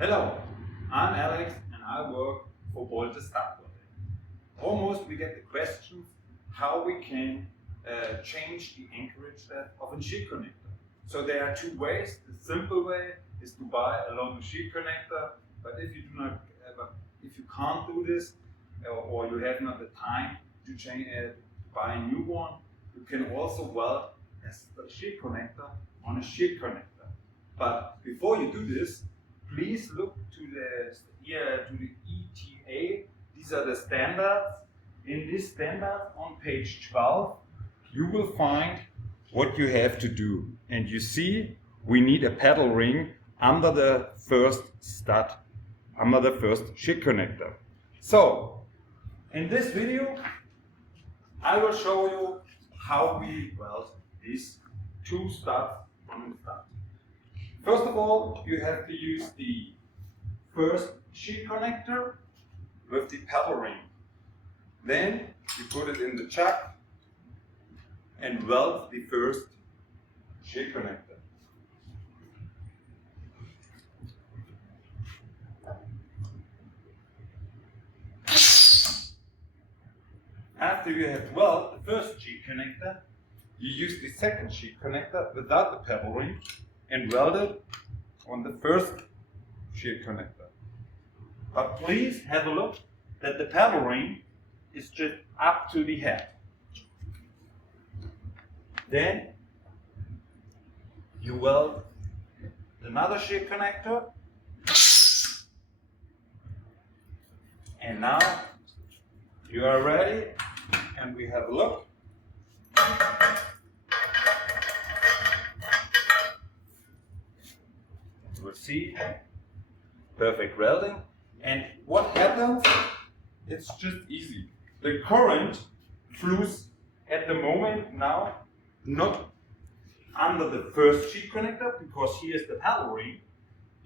Hello, I'm Alex and I work for Bolte Startworld. Almost we get the question how we can change the anchorage of a shear connector. So there are two ways. The simple way is to buy a long shear connector, but if you do not, if you can't do this or you have not the time to change, buy a new one, you can also weld a shear connector on a shear connector. But before you do this, please look to the EOTA. These are the standards. In this standard on page 12, you will find what you have to do. And you see, we need a paddle ring under the first stud, under the first shear connector. So, in this video, I will show you how we weld these two studs on the stud. First of all, you have to use the first shear connector with the paddle ring. Then you put it in the chuck and weld the first shear connector. After you have welded the first shear connector, you use the second shear connector without the paddle ring and weld it on the first shear connector. But please have a look that the paddle ring is just up to the head. Then you weld another shear connector, and now you are ready, and we have a look. You will see perfect welding, and what happens, it's just easy. The current flows at the moment now not under the first shear connector, because here is the paddle ring.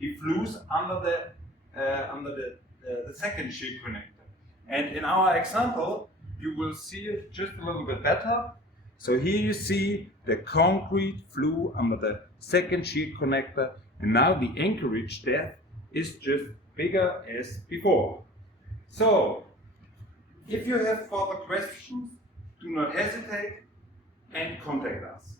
It flows under the second shear connector. And in our example, you will see it just a little bit better. So here you see the concrete flew under the second shear connector, and now the anchorage depth is just bigger as before. So, if you have further questions, do not hesitate and contact us.